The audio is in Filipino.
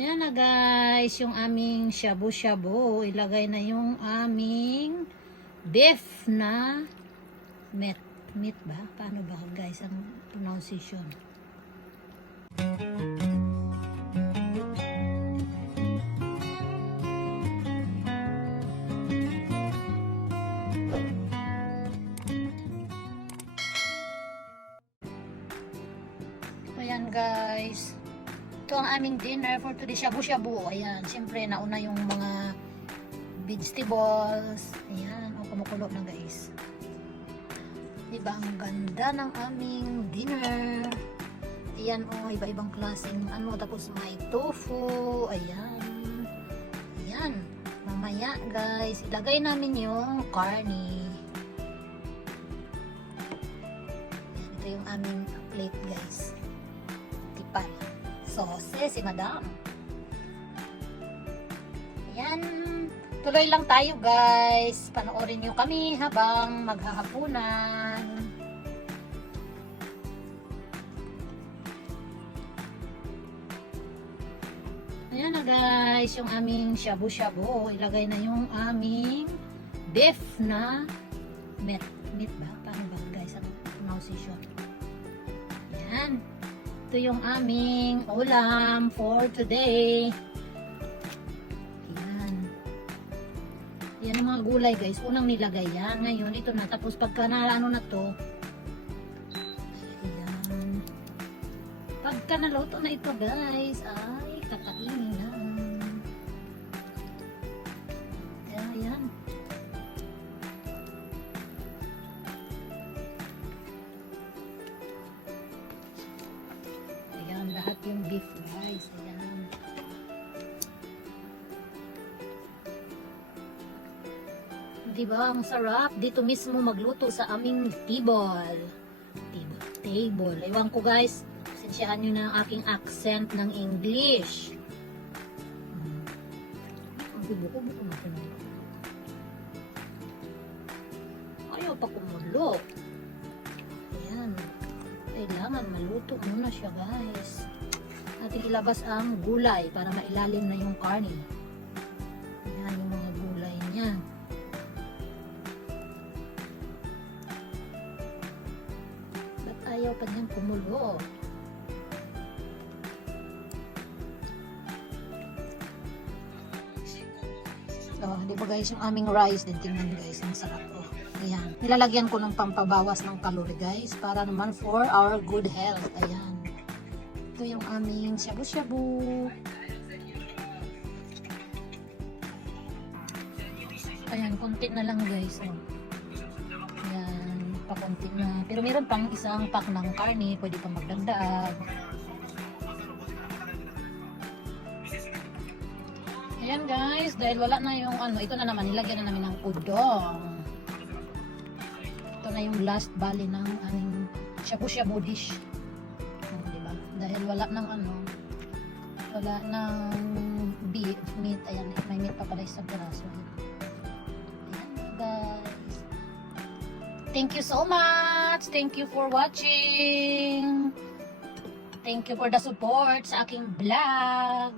Ayan na guys, yung aming shabu-shabu. Ilagay na yung aming beef na meat. Meat ba? Paano ba guys ang pronunciation? Ayan guys. Ito ang aming dinner for today. Shabu-shabu. Ayan. Siyempre, nauna yung mga vegetables. Ayan. O, kumukulo na guys. Diba? Ang ganda ng aming dinner. Ayan o, iba-ibang klaseng ano. Tapos may tofu. Ayan. Ayan. Mamaya guys, ilagay namin yung carne. Ayan, ito yung aming plate guys. Tipan. Sose, si madam. Ayan. Tuloy lang tayo guys. Panoorin nyo kami habang maghahapunan. Ayan na guys, yung aming shabu-shabu. Ilagay na yung aming beef na meat. Meat ba? Paano ba guys ang pronunciation? Ayan. Ito yung aming ulam for today. Ayan. Yan ang mga gulay guys. Unang nilagay yan. Ngayon, ito na. Tapos pagka na ano na to, ayan. Pagka naluto na ito guys, ay Lahat yung beef guys. Ayan. Diba, ang sarap. Dito mismo magluto sa aming table. Table. Table. Ewan ko guys, sensyahan nyo na ang aking accent ng English. Hmm. Ang buko-buko na Ayaw pa kumulo. Ayan. Kailangan maluto muna siya guys. Ating ilabas ang gulay para mailalim na yung karne. Ayan yung mga gulay niya. Ba't ayaw pa niyang kumulo? Oh, di ba guys, yung aming rice din, tingnan guys, ang sarap oh. Ayan. Nilalagyan ko ng pampabawas ng kalori guys, para naman for our good health. Ayan. Ito yung aming shabu-shabu. Ayan, konti na lang guys. Oh. Ayan, pakunti na. Pero meron pang isang pack ng karne, pwede pang magdagdag. Ayan guys, dahil wala na yung ano, ito na naman, nilagyan na namin ng udong. Ito na yung last bali ng aming shabu-shabu dish. Wala ng ano, wala ng beef, meat, ayan, may meat pa pala sa piraso. Ayan guys. Thank you so much! Thank you for watching! Thank you for the support sa aking vlog!